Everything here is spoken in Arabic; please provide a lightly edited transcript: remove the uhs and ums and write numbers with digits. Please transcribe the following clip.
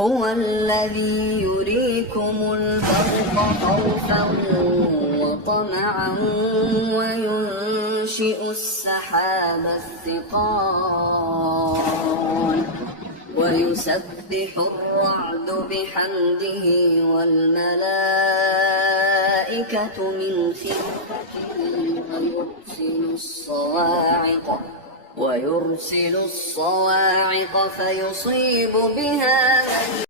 هو الذي يريكم البرق خوفا وطمعا وينشئ السحاب الثقال ويسبح الرعد بحمده والملائكة من خيفته ويرسل الصواعق فيصيب بها من